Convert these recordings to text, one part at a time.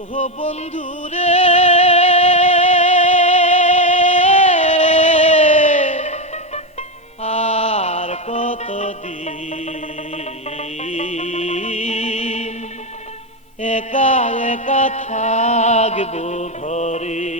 ওহো আর কতদিন একা একা থাকব ঘরে?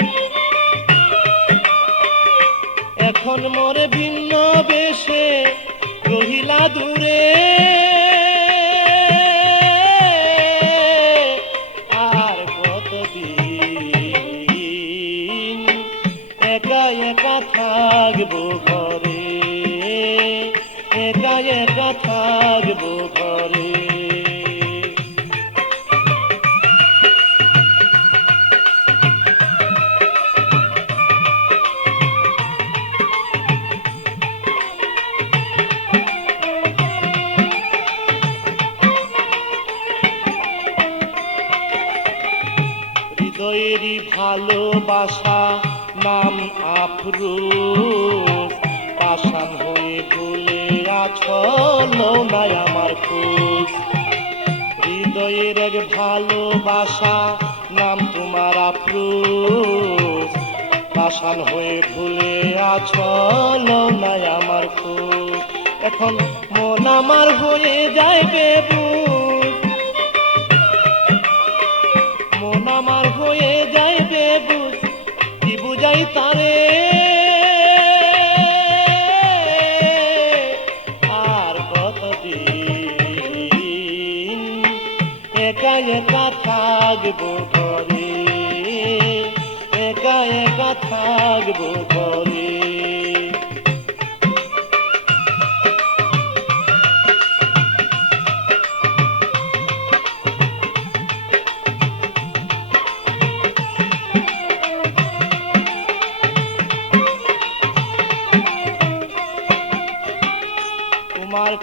এখন মোরে ভিন্ন বেশে রহিলা দূরে। আর কতদিন একা একা থাকব ঘরে? একা একা থাকব হৃদয়েরই ভালোবাসা, নাম আফরোজ। পাশান হয়ে ভুলে আছল নাই আমার খুশ হৃদয়ের এক ভালোবাসা, নাম তোমার আফরোজ। পাশান হয়ে ভুলে আছল নাই আমার খুশ এখন মন আমার হয়ে যায় বেবুজ। একা একা থাকব ঘরে? একা একা থাকব ঘরে?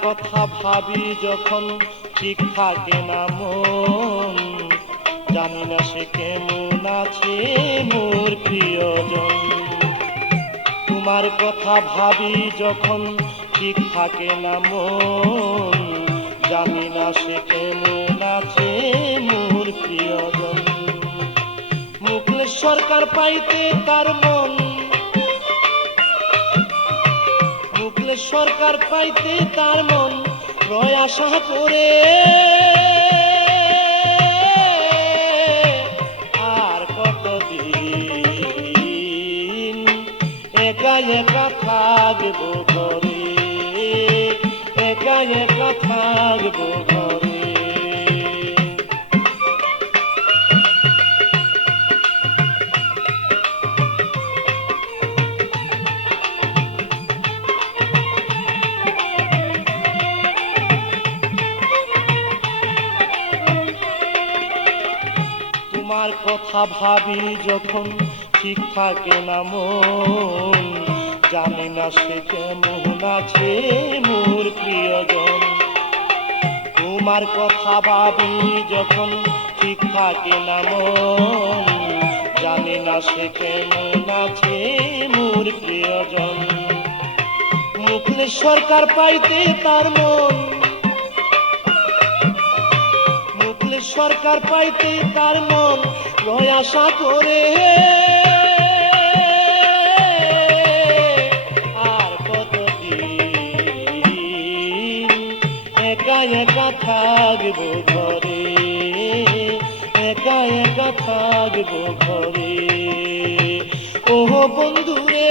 কথা ভাবি যখন ঠিক থাকে না মন। জানি না সে কেমন আছে মোর প্রিয়জন। তোমার কথা ভাবি যখন ঠিক থাকে না মন। জানি না সে কেমন আছে মোর প্রিয়জন। মুকলেশ সরকার পাইতে তার মন সরকার পাইতে তার মন রয় আশা করে। আর কতদিন একা একা থাকব করে একা একা থাকব তোমার কথা ভাবি যখন ঠিক থাকে না মন। জানি না সে কেমন আছে মোর প্রিয়জন। তোমার কথা ভাবি যখন ঠিক থাকে না মন। জানি না সে কেমন আছে মোর প্রিয়জন। মুখলের সরকার পাইতে তার মন। সরকার পাইতে তার মন। আশা করে। আর কতদিন একা একা থাকব ঘরে? একা একা থাকব ঘরে? ওহ বন্ধুরে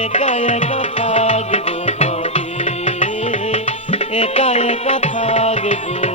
একা একা থাকব পরে একা একা থাকব